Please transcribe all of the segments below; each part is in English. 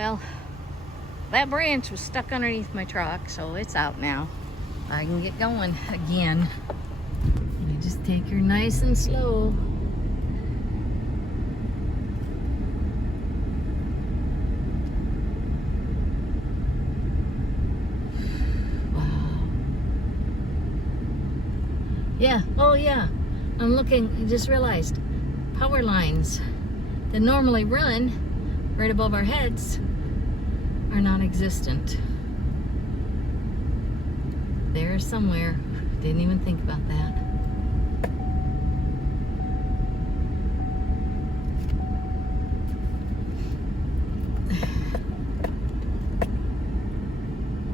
Well, that branch was stuck underneath my truck, so it's out now. I can get going again. You just take her nice and slow. Wow. Yeah, oh yeah. I'm looking, I just realized, power lines that normally run right above our heads are non-existent. There somewhere. Didn't even think about that.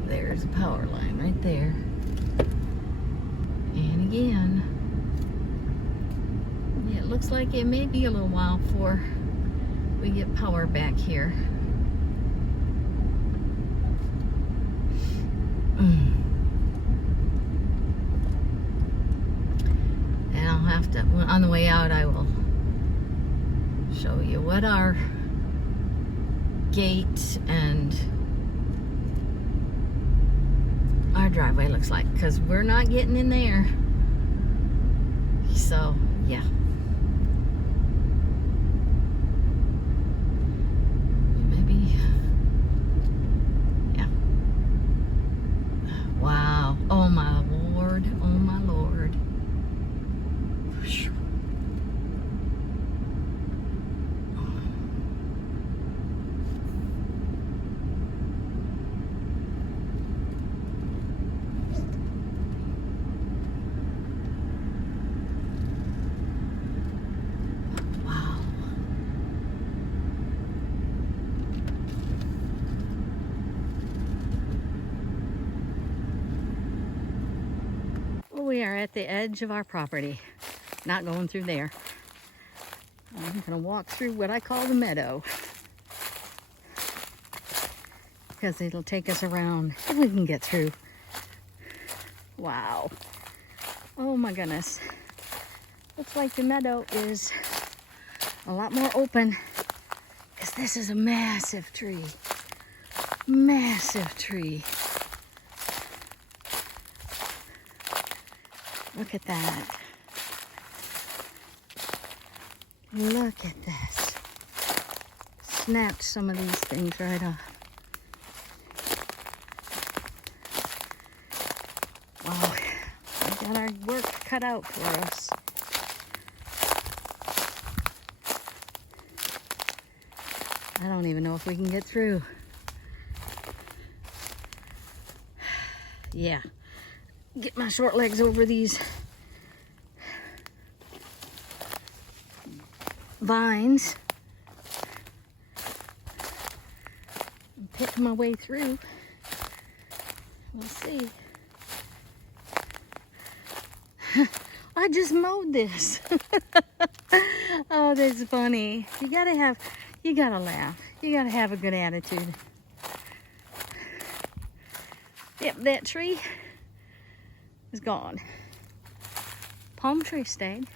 There's a power line right there. And again, yeah, it looks like it may be a little while before we get power back here. And I'll have to, on the way out, I will show you what our gate and our driveway looks like, because we're not getting in there. So, yeah. Maybe, yeah. Wow. Oh my Lord. Oh my Lord. We are at the edge of our property. Not going through there. I'm gonna walk through what I call the meadow, because it'll take us around if we can get through. Wow. Oh my goodness. Looks like the meadow is a lot more open, because this is a massive tree. Massive tree. Look at that. Look at this. Snapped some of these things right off. Wow. We got our work cut out for us. I don't even know if we can get through. Yeah. Get my short legs over these vines and pick my way through. We'll see. I just mowed this. Oh, that's funny. You gotta laugh. You gotta have a good attitude. Yep, that tree is gone. Palm tree stayed.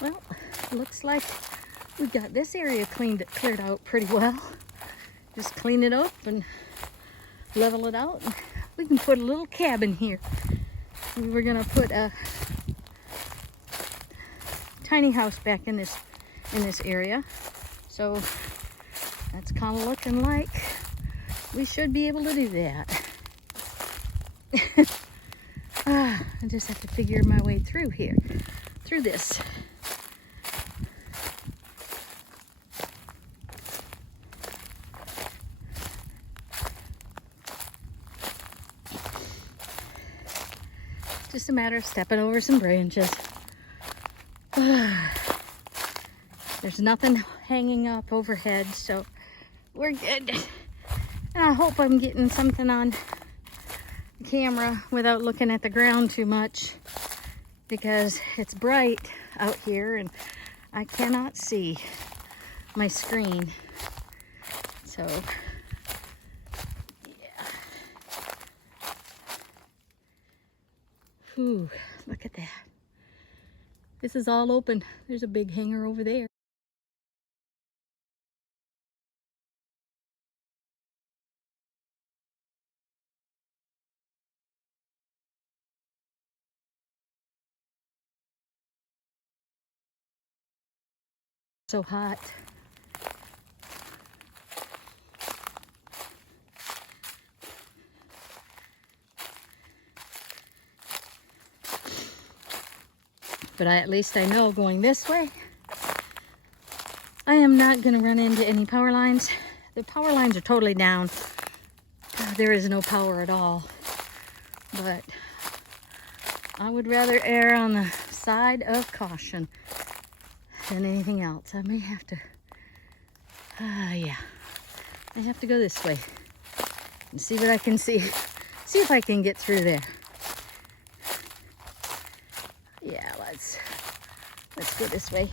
Well, looks like we got this area cleared out pretty well. Just clean it up and level it out. We can put a little cabin here. We were gonna put a tiny house back in this area. So that's kind of looking like we should be able to do that. I just have to figure my way through here, through this. Just a matter of stepping over some branches. There's nothing hanging up overhead, so we're good. And I hope I'm getting something on camera without looking at the ground too much, because it's bright out here and I cannot see my screen. So, yeah. Whew, look at that. This is all open. There's a big hanger over there. So hot. But at least I know going this way, I am not going to run into any power lines. The power lines are totally down. There is no power at all. But I would rather err on the side of caution than anything else. I may have to, yeah. I have to go this way and see what I can see. See if I can get through there. Yeah, let's go this way.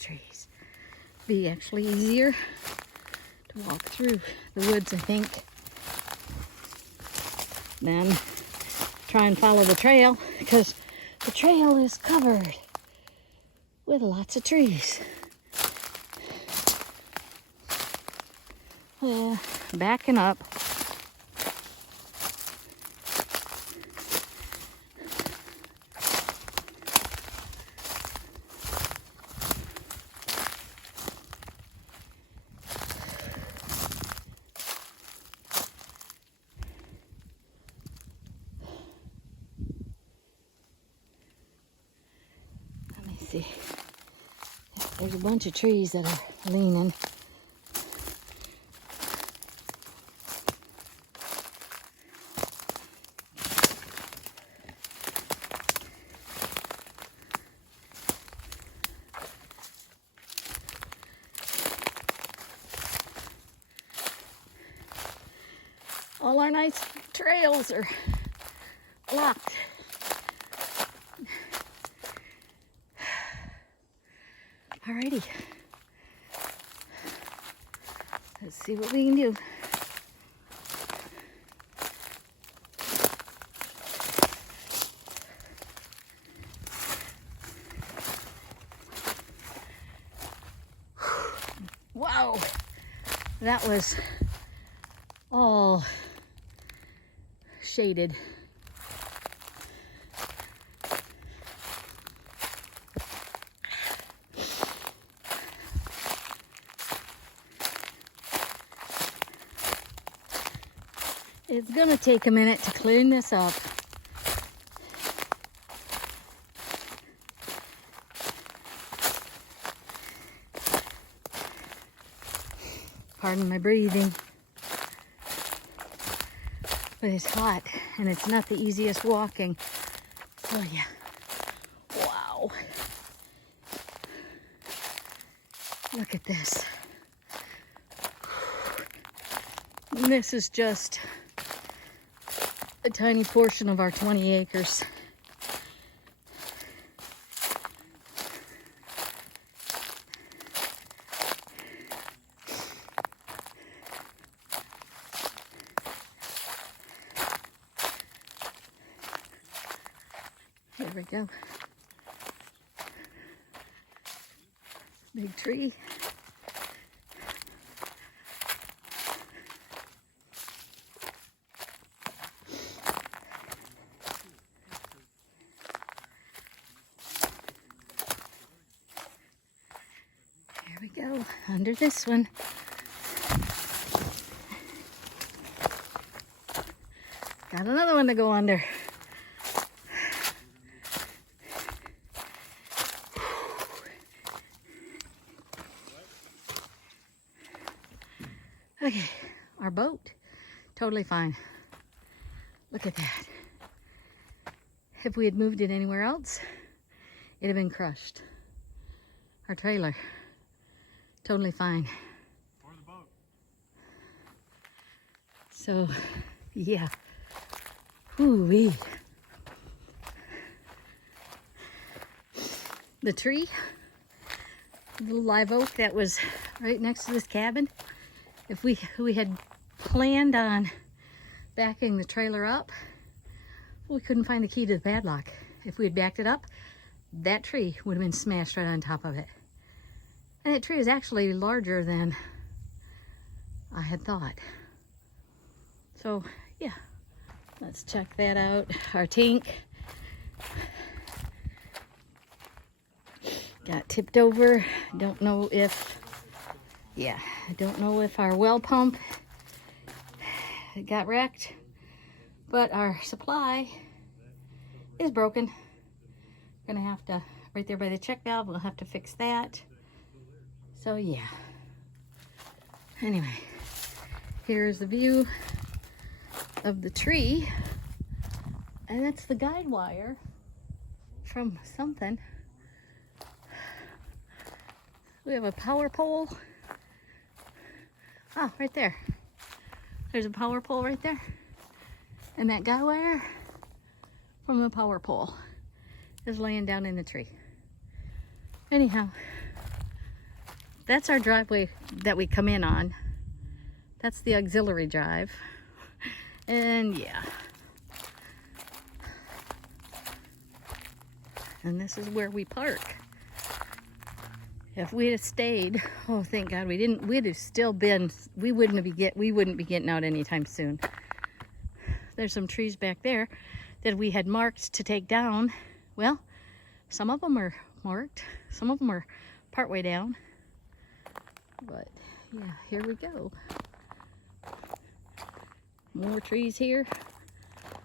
Trees. Be actually easier to walk through the woods, I think, than try and follow the trail, because the trail is covered with lots of trees. Yeah, backing up. See, there's a bunch of trees that are leaning. All our nice trails are blocked. Alrighty, let's see what we can do. Wow, that was all shaded. It's gonna take a minute to clean this up. Pardon my breathing. But it's hot and it's not the easiest walking. Oh yeah. Wow. Look at this. This is just a tiny portion of our 20 acres. Here we go. Big tree. Here we go, under this one. Got another one to go under. Okay, our boat, totally fine. Look at that. If we had moved it anywhere else, it'd have been crushed. Our trailer, totally fine. Or the boat. So, yeah. Ooh-wee. The tree, the little live oak that was right next to this cabin, if we had planned on backing the trailer up, we couldn't find the key to the padlock. If we had backed it up, that tree would have been smashed right on top of it. And that tree is actually larger than I had thought. So, yeah, let's check that out. Our tank got tipped over. Don't know if, yeah, I don't know if our well pump got wrecked, but our supply is broken. Gonna have to, right there by the check valve, we'll have to fix that. So yeah. Anyway, here's the view of the tree, and that's the guide wire from something. We have a power pole. Oh, right there. There's a power pole right there. And that guide wire from the power pole is laying down in the tree. Anyhow, that's our driveway that we come in on. That's the auxiliary drive. And yeah. And this is where we park. If we'd have stayed, oh thank God we didn't, we'd have still been, we wouldn't be getting out anytime soon. There's some trees back there that we had marked to take down. Well, some of them are marked, some of them are partway down. But yeah, here we go. More trees here.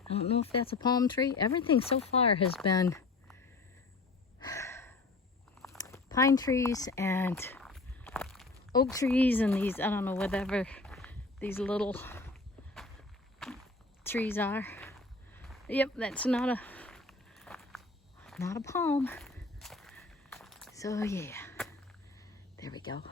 I don't know if that's a palm tree. Everything so far has been pine trees and oak trees and these, I don't know, whatever these little trees are. Yep, that's not a palm. So yeah, there we go.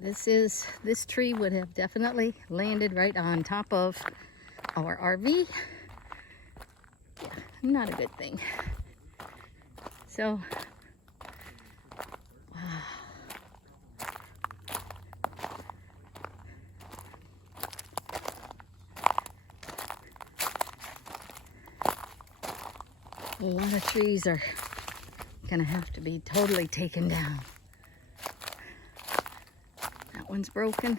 This tree would have definitely landed right on top of our RV. Yeah, not a good thing. So, wow. A lot of trees are gonna have to be totally taken down. One's broken.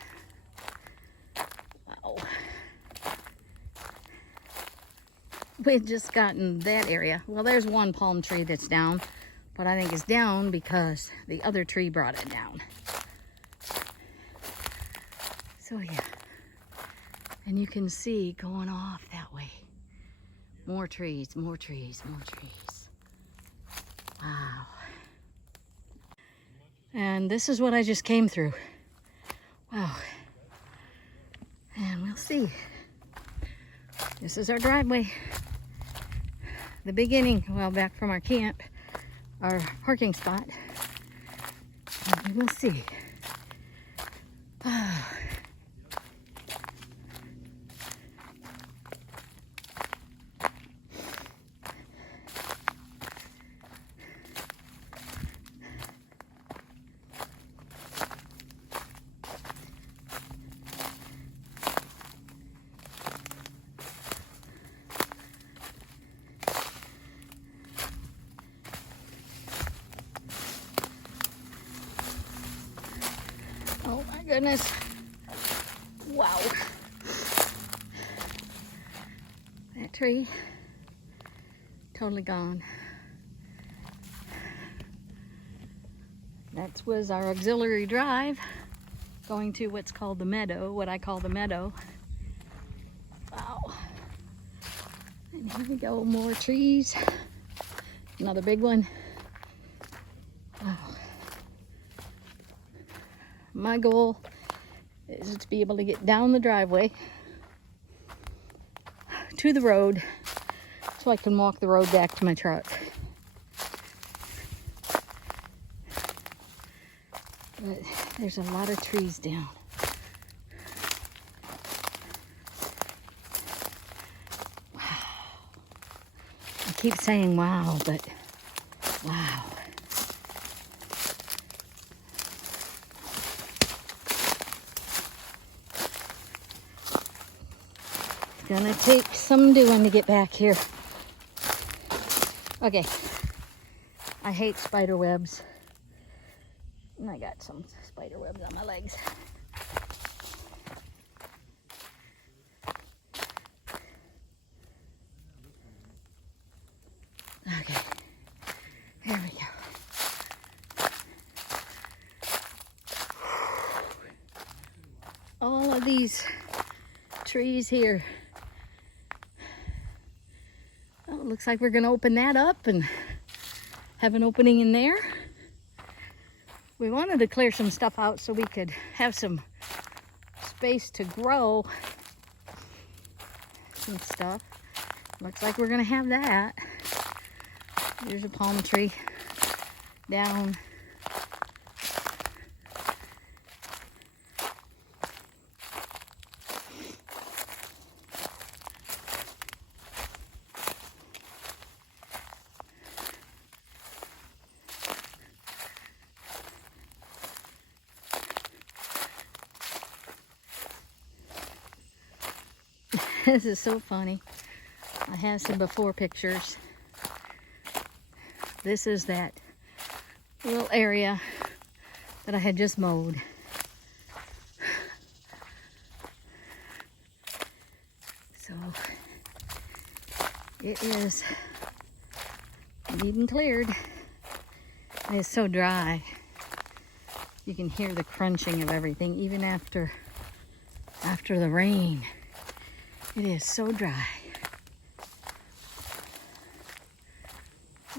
Wow. We've just gotten that area. Well, there's one palm tree that's down, but I think it's down because the other tree brought it down. So yeah. And you can see going off that way. More trees, more trees, more trees. Wow. And this is what I just came through. Wow. And we'll see. This is our driveway. The beginning, well, back from our camp, our parking spot. And we will see. Oh. Oh my goodness. Wow. That tree, totally gone. That was our auxiliary drive going to what's called the meadow, what I call the meadow. Wow. And here we go, more trees. Another big one. Wow. My goal is to be able to get down the driveway to the road so I can walk the road back to my truck. But there's a lot of trees down. Wow. I keep saying wow, but wow. Gonna take some doing to get back here. Okay. I hate spider webs. And I got some spider webs on my legs. Okay. Here we go. All of these trees here. Oh, it looks like we're gonna open that up and have an opening in there. We wanted to clear some stuff out so we could have some space to grow some stuff. Looks like we're gonna have that. There's a palm tree down. This is so funny. I have some before pictures. This is that little area that I had just mowed. So it is neat and cleared. It is so dry. You can hear the crunching of everything even after the rain. It is so dry.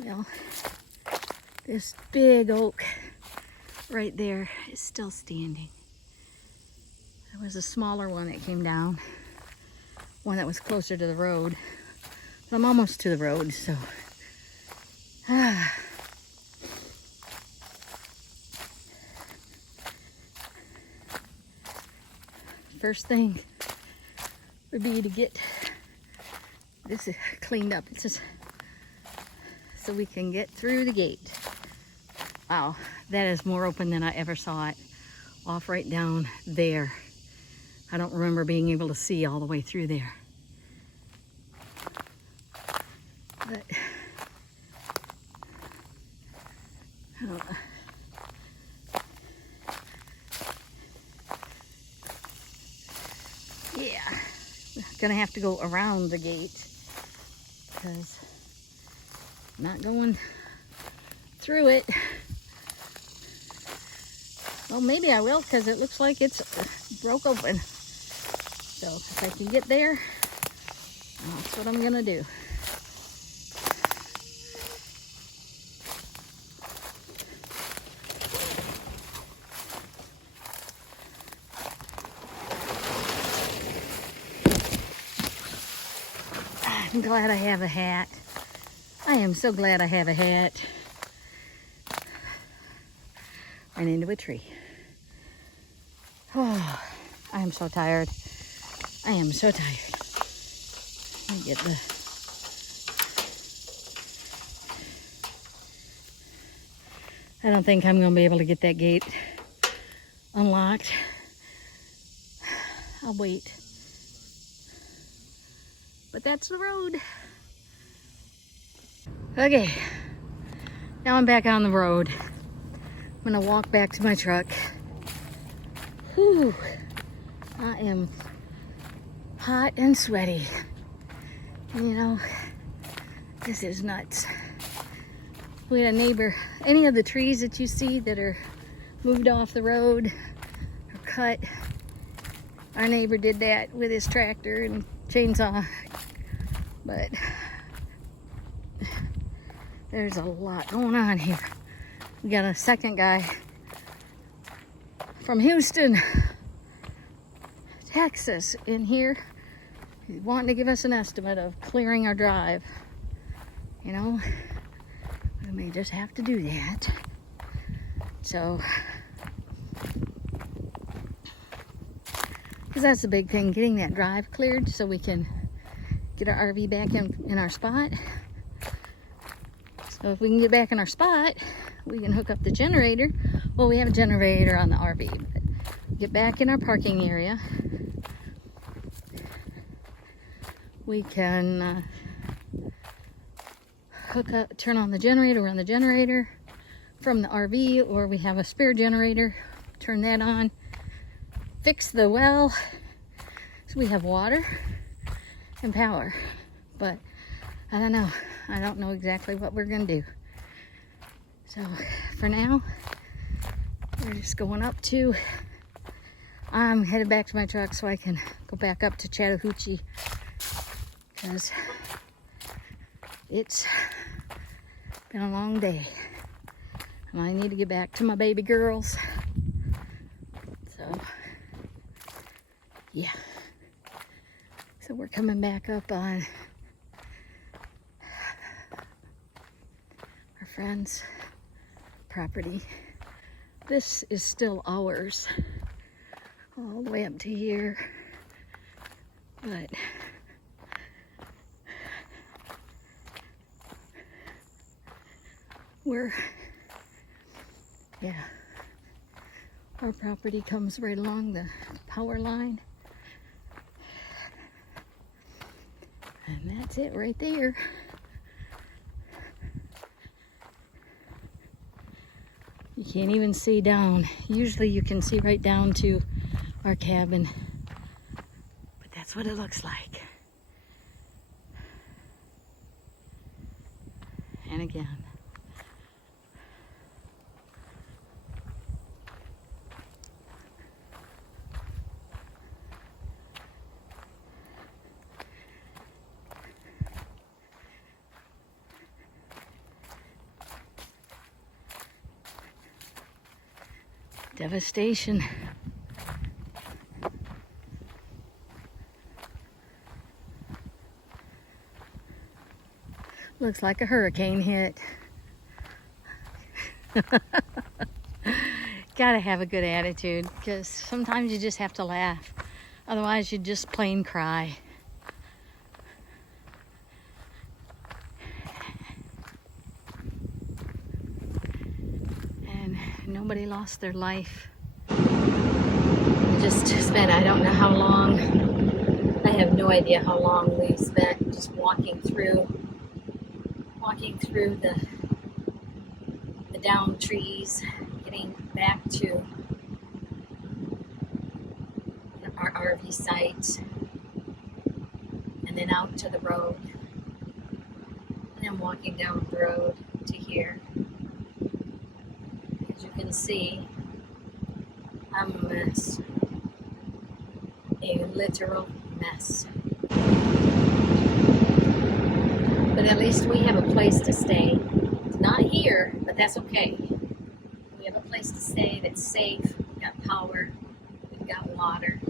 Well, this big oak right there is still standing. There was a smaller one that came down, one that was closer to the road. But I'm almost to the road, so. First thing would be to get this cleaned up. It's just so we can get through the gate. Wow, that is more open than I ever saw it. Off right down there. I don't remember being able to see all the way through there. But I don't know. Yeah, gonna have to go around the gate because I'm not going through it. Well, maybe I will because it looks like it's broke open. So if I can get there, that's what I'm gonna do. I'm glad I have a hat. I am so glad I have a hat. Ran into a tree. Oh, I am so tired. I am so tired. Let me get the... I don't think I'm going to be able to get that gate unlocked. I'll wait. But that's the road. Okay, now I'm back on the road. I'm gonna walk back to my truck. Whew, I am hot and sweaty. You know, this is nuts. We had a neighbor, any of the trees that you see that are moved off the road or cut, our neighbor did that with his tractor and chainsaw. But there's a lot going on here. We got a second guy from Houston Texas in here. He's wanting to give us an estimate of clearing our drive. You know, we may just have to do that. So, because that's the big thing, getting that drive cleared so we can get our RV back in our spot. So if we can get back in our spot, we can hook up the generator. Well, we have a generator on the RV, but get back in our parking area. We can hook up, turn on the generator, run the generator from the RV, or we have a spare generator, turn that on, fix the well, so we have water and power. But I don't know. I don't know exactly what we're gonna do. So for now, we're just going up to, I'm headed back to my truck so I can go back up to Chattahoochee, because it's been a long day and I need to get back to my baby girls. So yeah, so we're coming back up on our friend's property. This is still ours all the way up to here, but our property comes right along the power line, and that's it right there. You can't even see down. Usually you can see right down to our cabin, but that's what it looks like. And again, devastation. Looks like a hurricane hit. Gotta have a good attitude, because sometimes you just have to laugh. Otherwise, you just plain cry. And nobody lost their life. We just spent, I don't know how long, I have no idea how long we spent just walking through the downed trees, getting back to our RV site, and then out to the road, and then walking down the road to here. As you can see, I'm a mess, a literal mess. But at least we have a place to stay. It's not here, but that's okay. We have a place to stay that's safe. We've got power. We've got water.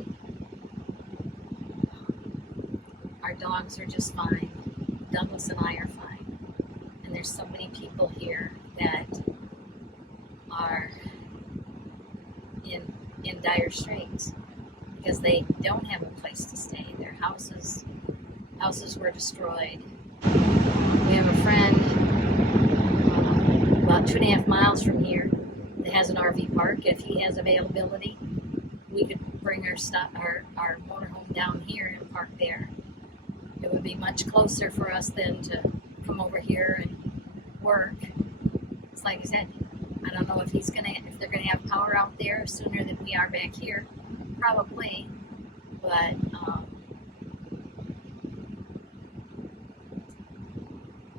Our dogs are just fine. Douglas and I are fine. And there's so many people here that are in dire straits because they don't have a place to stay. Their houses were destroyed. We have a friend about 2.5 miles from here that has an RV park. If he has availability, we could bring our motorhome down here and park there. It would be much closer for us than to come over here and work. It's like I said, I don't know if they're gonna have power out there sooner than we are back here. Probably, but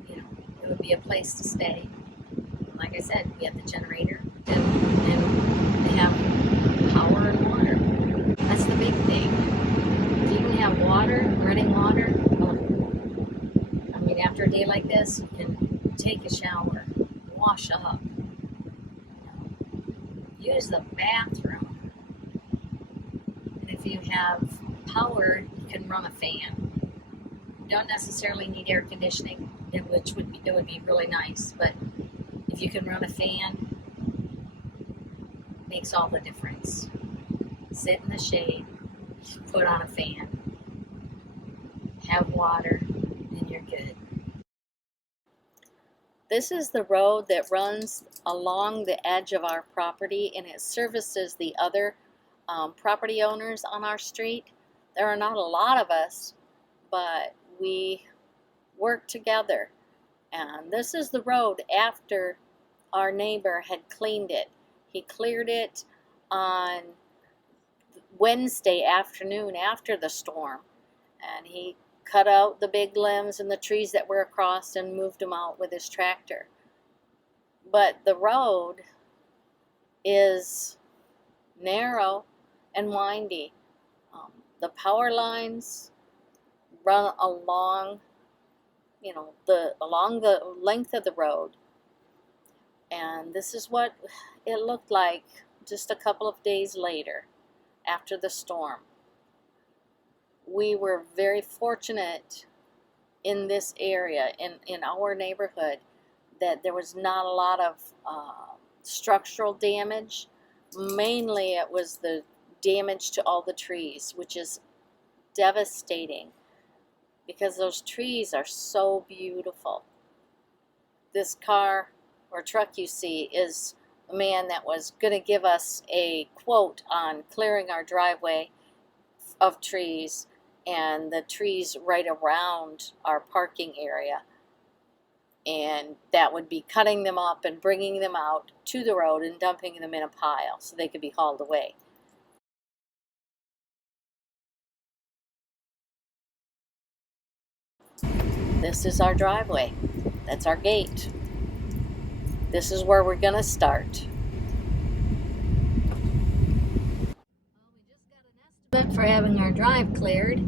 it would be a place to stay. Like I said, we have the generator and they have power and water. That's the big thing. If you can have water, running water, after a day like this, you can take a shower, wash up, use the bathroom. And if you have power, you can run a fan. You don't necessarily need air conditioning, which would be really nice, but if you can run a fan, it makes all the difference. Sit in the shade, put on a fan, have water, and you're good. This is the road that runs along the edge of our property, and it services the other property owners on our street. There are not a lot of us, but we work together. And this is the road after our neighbor had cleaned it. He cleared it on Wednesday afternoon after the storm, and he cut out the big limbs and the trees that were across and moved them out with his tractor. But the road is narrow and windy. The power lines run along, along the length of the road. And this is what it looked like just a couple of days later after the storm. We were very fortunate in this area, in our neighborhood, that there was not a lot of structural damage. Mainly it was the damage to all the trees, which is devastating because those trees are so beautiful. This car or truck you see is a man that was going to give us a quote on clearing our driveway of trees and the trees right around our parking area. And that would be cutting them up and bringing them out to the road and dumping them in a pile so they could be hauled away. This is our driveway. That's our gate. This is where we're going to start. Well, we just got an estimate for having our drive cleared.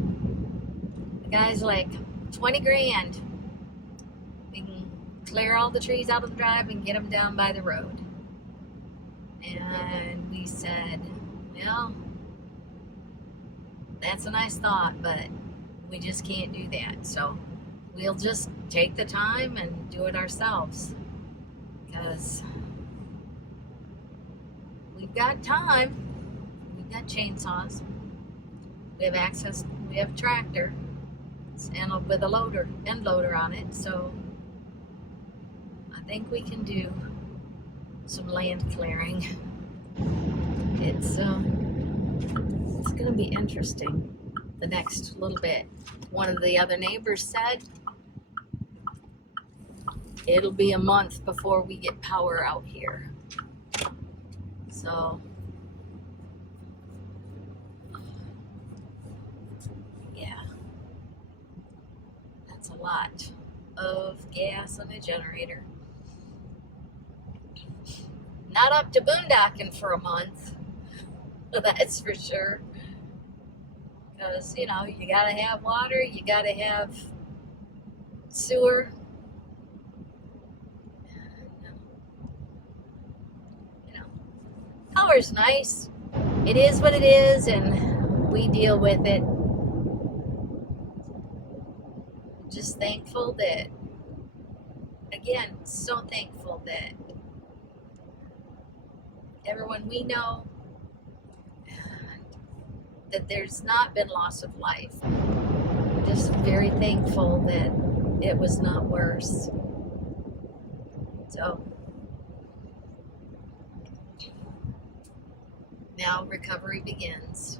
The guy's like, 20 grand. We can clear all the trees out of the drive and get them down by the road. And we said, well, that's a nice thought, but we just can't do that. So we'll just take the time and do it ourselves, because we've got time. We've got chainsaws. We have access. We have a tractor and with a end loader on it. So I think we can do some land clearing. It's going to be interesting the next little bit. One of the other neighbors said it'll be a month before we get power out here. So yeah, that's a lot of gas on a generator. Not up to boondocking for a month, that's for sure. Because, you gotta have water, you gotta have sewer. Power's nice. It is what it is, and we deal with it. Just thankful that, again, so thankful that everyone we know, that there's not been loss of life. Just very thankful that it was not worse. So now recovery begins.